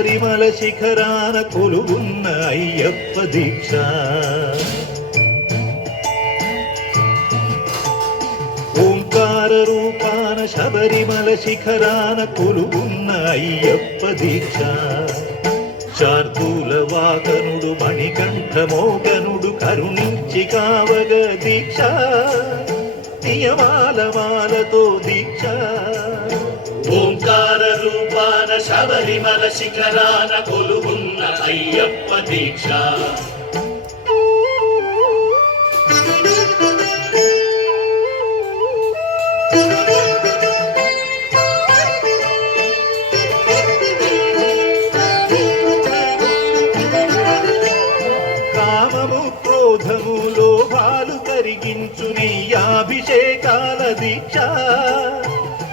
శబరిమల శిఖరాన కొలువున్న అయ్యప్ప దీక్ష. ఓంకార రూపాన శబరిమల శిఖరాన కొలువున్న అయ్యప్ప దీక్ష. శార్దూల వాహనుడు మణికంఠ మోగనుడు కరుణించి కావగ దీక్ష. నియమాల మాలతో దీక్ష. ఓంకార రూపాన శబరిమల శిఖరాన కొలువున్న అయ్యప్ప దీక్ష. కామము క్రోధము లోభాలు కరిగించు నీయాభిషేకాల దీక్ష.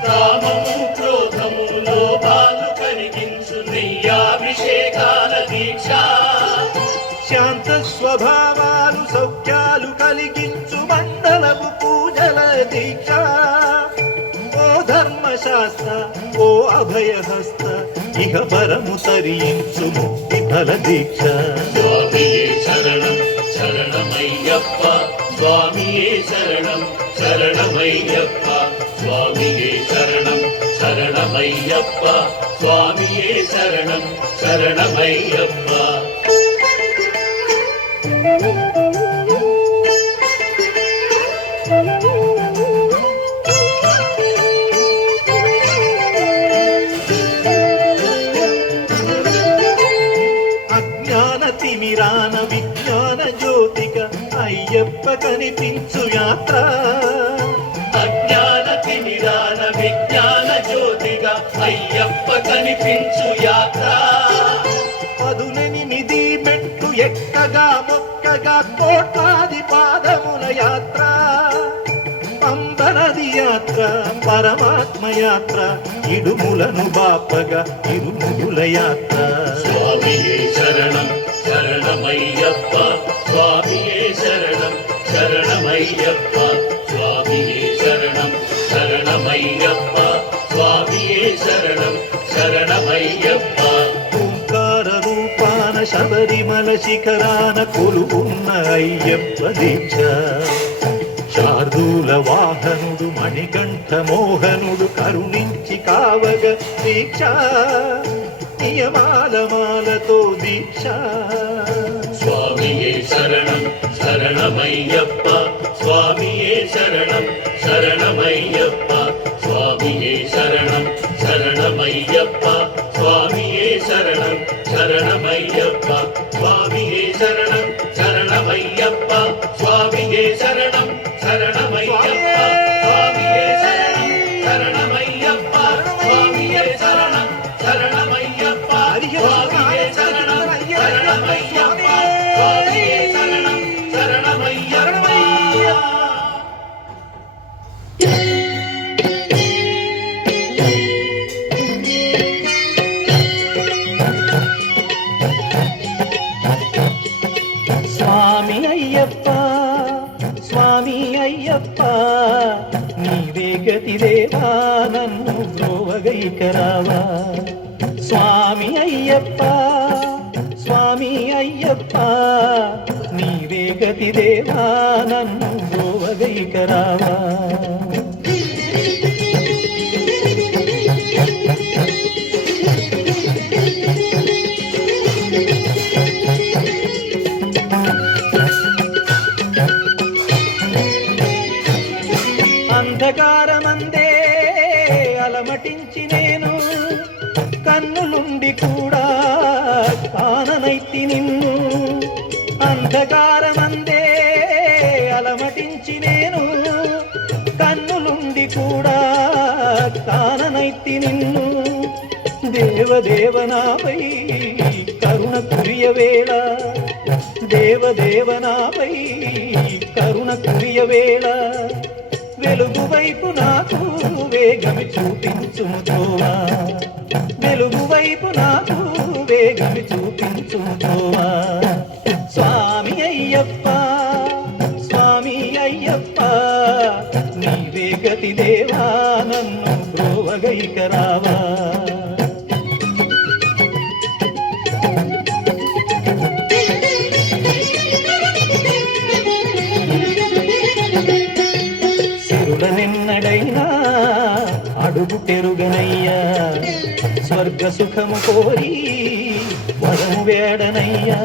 కామము క్రోధము లోభాలు కరిగించు నీయాభిషేకాల దీక్ష. శాంత స్వభావాలు సౌఖ్యాలు కలిగించు మండలపు పూజల దీక్ష. ఓ ధర్మశాస్త్ర ఓ అభయహస్త ఇహ పరము తరించు ముక్తి ఫల దీక్ష. స్వామియే శరణం శరణమయ్యప్ప స్వామియే శరణం శరణమయ్యప్ప స్వామియే శరణం శరణమయ్యప్ప స్వామియే శరణం శరణమయ్యప్ప. అజ్ఞాన తిమిరాన విజ్ఞాన జ్యోతిక అయ్యప్ప కనిపించు యాత్ర. అజ్ఞాన తిమిరాన విజ్ఞాన జ్యోతిగా అయ్యప్ప కనిపించు యాత్ర. పదునెనిమిది మెట్లు ఎక్కగా మొక్కగా కోట్లాది పాదముల యాత్ర. పంబనది యాత్ర పరమాత్మ యాత్ర ఇడుములను బాపగా ఇరుముల యాత్ర. స్వామియే శరణం శరణమయ్యప్ప స్వామియే శరణం శరణమయ్యప్ప స్వామియే శరణం శరణమయ్యప్ప స్వామియే శరణం శరణమయ్యప్ప. ఓంకార రూపాన శబరిమల శిఖరాన కొలువున్న అయ్యప్ప దీక్ష. శార్దూల వాహనుడు మణికంఠ మోహనుడు కరుణించి కావగ దీక్ష. నియమాల మాలతో దీక్ష. స్వామియే శరణం శరణమయ్యప్ప స్వామియే శరణం శరణమయ్యప్ప స్వామియే శరణం శరణమయ్యప్ప స్వామియే శరణం శరణమయ్యప్ప స్వామియే శరణం శరణమయ్యప్ప స్వామియే శరణం శరణమయ్యప్ప స్వామియే శరణం శరణమయ్యప్ప స్వామియే శరణం శరణమయ్యప్ప స్వామియే శరణం శరణమయ్యప్ప స్వామియే శరణం శరణమయ్యప్ప. స్వామి అయ్యప్ప స్వామి అయ్యప్ప నీవే గతి దేవా నన్ను ద్రోవగైకరావా. స్వామి అయ్యప్ప స్వామి అయ్యప్ప నీవే గతి దేవా నన్ను ద్రోవగైకరావా. అంధకారమందే అలమటించి నేను కన్నులుండి కూడా కాననైతి నిన్ను. అంధకారమందే అలమటించి నేను కన్నులుండి కూడా కాననైతి నిన్ను. దేవదేవనాపై కరుణ కురియవేళ దేవదేవనాపై కరుణ కురియవేళ. వెలుగు వైపు నాకు వేగమి చూపించుము తోవా. వెలుగు వైపు నాకు వేగమి చూపించుము తోవా. స్వామి అయ్యప్ప స్వామి అయ్యప్ప నీవే గతి దేవా నన్ను బ్రోవగైకరావా. అడుగుటెరుగనయ్యా స్వర్గ సుఖము కోరి వరము వేడనయ్యా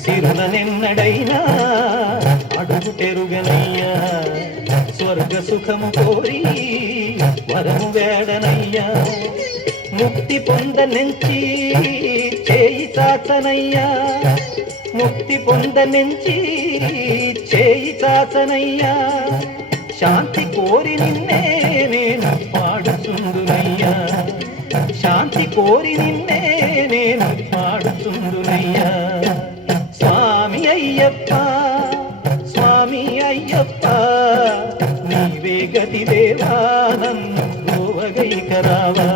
సిరుల నిన్నడైనా అడుగుటెరుగనయ్యా స్వర్గ సుఖము కోరి వరము వేడనయ్యా ముక్తి పొందనెంచి చేయి చాచనయ్యా ముక్తి పొందనెంచి చేయి చాచనయ్యా శాంతి కోరి నిన్నే నేను పాడుచుందునయ్యా శాంతి కోరి నిన్నే నేను పాడుచుందునయ్యా స్వామి అయ్యప్ప స్వామి అయ్యప్ప నీవే గతి దేవా నన్ను గోవగైకరావా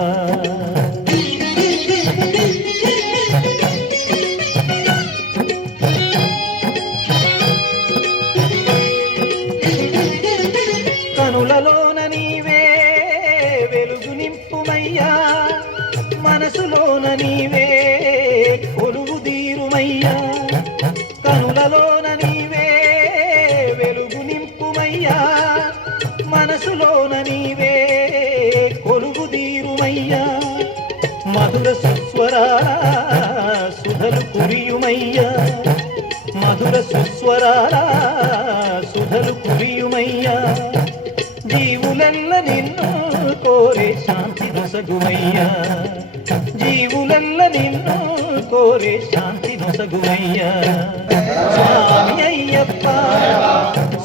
కనులలోన నీవే వెలుగు నింపుమయ్యా మనసులోన నీవే కొలువు తీరుమయ్యా కనులలోన నీవే వెలుగు నింపుమయ్యా మనసులోన నీవే కొలువు తీరుమయ్యా మధుర సుస్వరాల సుధలు కురియుమయ్యా మధుర సుస్వరాల సుధలు కురియుమయ్యా జీవులెల్ల నిన్ను కోరే శాంతి నొసగుమయ్యా జీవులెల్ల నిన్ను కోరే శాంతి నొసగుమయ్యా స్వామి అయ్యప్ప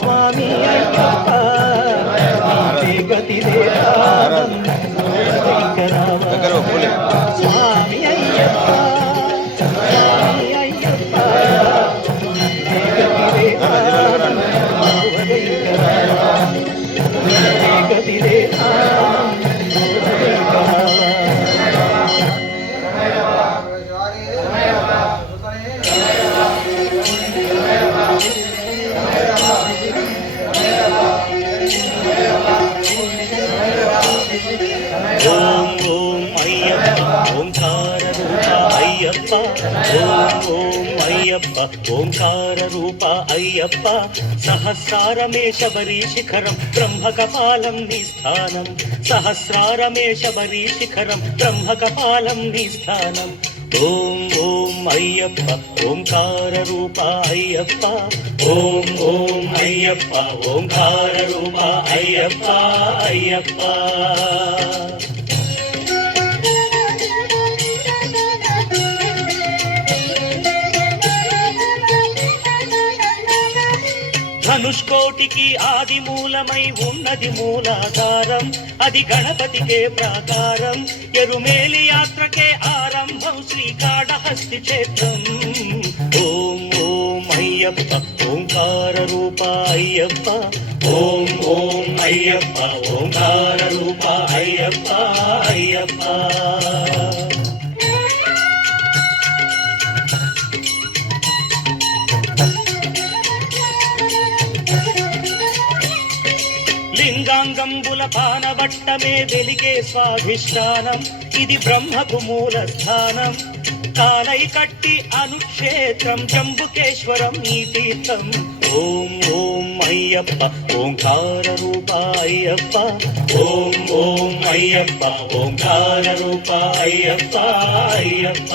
స్వామి అయ్యప్ప నీవే గతి దేవా స్వామి అయ్యప్ప స్వామి అయ్యప్ప నీవే గతి దేవా గతి దేవా ఓం ఓం అయ్యప్ప ఓంకార రూప అయ్యప్ప ఓం ఓం అయ్యప్ప ఓంకార రూప అయ్యప్ప సహస్రారమే శబరి శిఖరం బ్రహ్మకపాలం నీ స్థానం సహస్రారమే శబరి శిఖరం బ్రహ్మకపాలం నీ స్థానం ఓం ఓం అయ్యప్ప ఓంకార రూప అయ్యప్ప ఓం ఓం అయ్యప్ప ఓంకార రూప అయ్యప్ప అయ్యప్ప ధనుష్కోటికి ఆది మూలమై ఉన్నది మూలాధారం అది గణపతికే ప్రాకారం ఎరుమేలి యాత్రకే ఆరంభం శ్రీకాళహస్తి క్షేత్రం ఓం ఓం అయ్యప్ప ఓంకార రూప అయ్యప్ప ఓం ఓం అయ్యప్ప ఓంకార రూప అయ్యప్ప అయ్యప్ప లింగాంగంబుల పానవట్టమే వెలిగే స్వాధిష్టానం ఇది బ్రహ్మకు మూల స్థానం కాలై కట్టి అనుక్షేత్రం జంబుకేశ్వరం ఈ తీర్థం ఓం ఓం అయ్యప్ప ఓంకార రూప అయ్యప్ప ఓం ఓం అయ్యప్ప ఓంకార రూప అయ్యప్ప అయ్యప్ప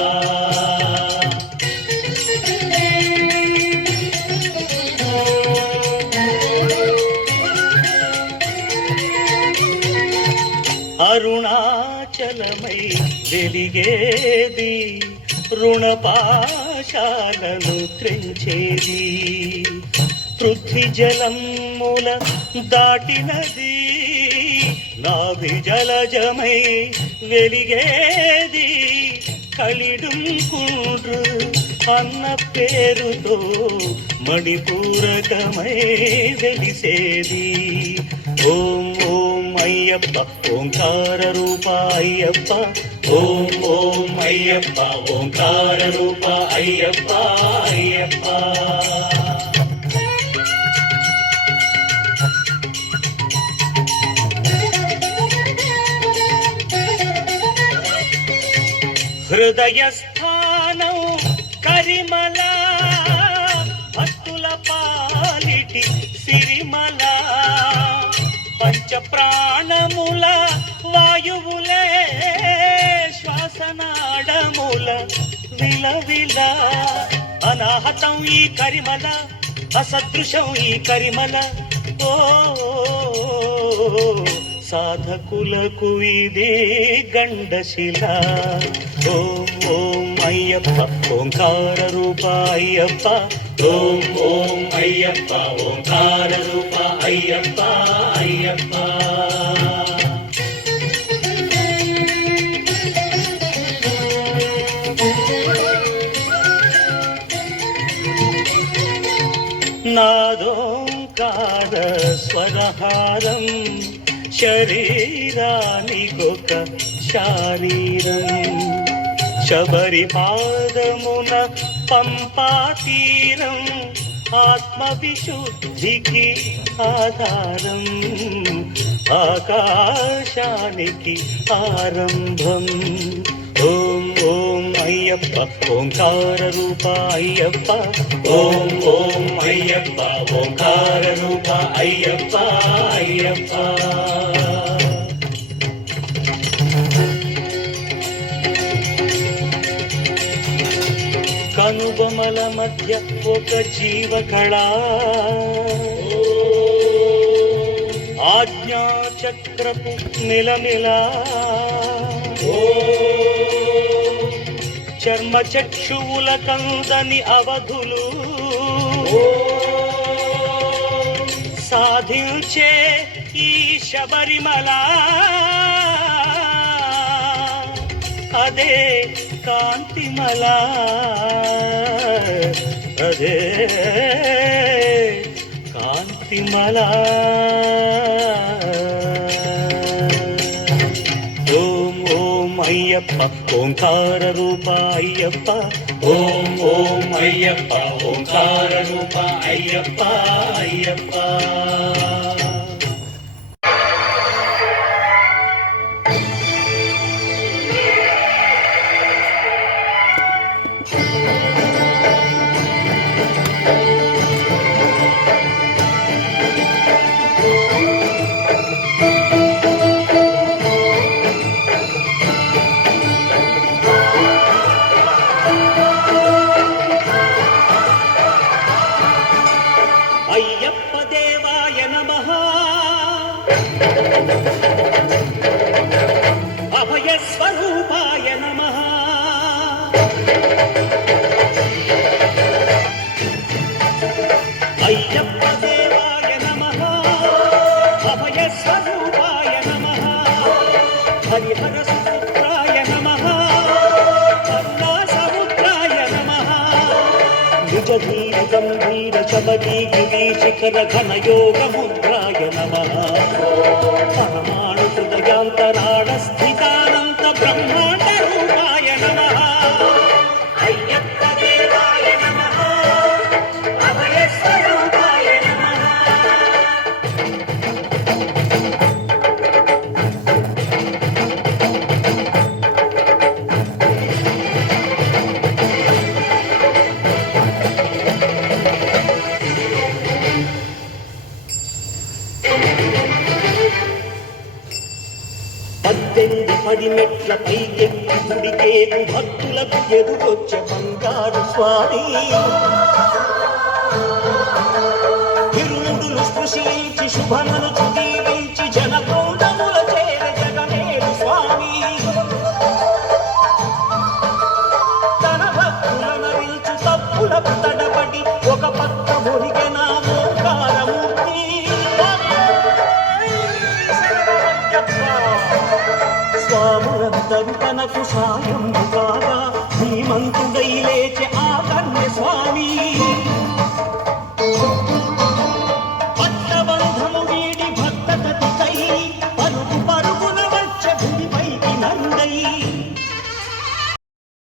అరుణాచలమై వెలిగేది రుణపాశాలను త్రెంచేది పృథ్వీ జలముల దాటినది నాభి జలజమై వెలిగేది కలిడుంకుండ్రు అన్న పేరుతో మణిపూరకమై వెలిసేది ఓం ఓం అయ్యప్ప ఓంకార రూప అయ్యప్ప ఓం ఓం అయ్యప్ప ఓంకార రూప అయ్యప్ప అయ్యప్ప హృదయస్థానం కరిమల భక్తుల పాలిటి సిరిమల పంచ ప్రాణముల వాయు శిశువులే శ్వాసనాడముల విలవిల అనాహతం ఈ కరిమల అసదృశం ఈ కరిమల ఓ సాధకులకు ఇదే గండశిల ఓం ఓం అయ్యప్ప ఓంకార రూప అయ్యప్ప ఓం ఓం అయ్యప్ప ఓంకార రూప అయ్యప్ప అయ్యప్ప నాదోంకార స్వరహారం శరీరానికొక శారీరం శబరి పాదమున పంపాతీరం ఆత్మవిశుద్ధికి ఆధారం ఆకాశానికి ఆరంభం ఓం ఓం అయ్యప్ప ఓంకార రూప అయ్యప్ప ఓం ఓం అయ్యప్ప ఓంకార రూప అయ్యప్ప అయ్యప్ప కనుబొమల మధ్య ఒక జీవకళ ఆజ్ఞాచక్రపు నిలమిల చర్మ చక్షువుల కందని అవధులు సాధించే ఈ శబరిమల అదే కాంతిమల అదే కాంతిమల ఓం ఓం అయ్యప్ప ఓంకార రూప అయ్యప్ప ఓం ఓం అయ్యప్ప ఓంకార రూప అయ్యప్ప అయ్యప్ప అయ్యప్ప దేవాయ నమః అభయ స్వరూపాయ నమః అయ్యప్ప దేవాయ నమః అభయ స్వరూపాయ నమః హరిహర సుపుత్రాయ నమః కరుణా సముద్రాయ నమః నిజధీర గంభీర శబరీ గిరీశిఖర ఘన యోగ ముద్రాయ నమః పరమాణు హృదయాంతరాళ స్థితానంత బ్రహ్మాండ రూపాయ నమః అయ్యప్ప దేవాయ నమః అభయ స్వరూపాయ నమః పద్దెనిమిది పది మెట్ల పైకెక్కి గుడికేగు భక్తులకు ఎదురొచ్చే బంగారు స్వామి తిరుముడులు స్పృశించి శుభమను దీవించి జనకోదముల చేర జగమేలు స్వామి తన భక్తుల నరించు తప్పులకు తడబడి ఒక పక్క ఒరిగెన ఓంకారమూర్తి స్వాములందరూ తనకు సాయం కాగా ధీమంతుడై లేచే ఆ కన్య స్వామి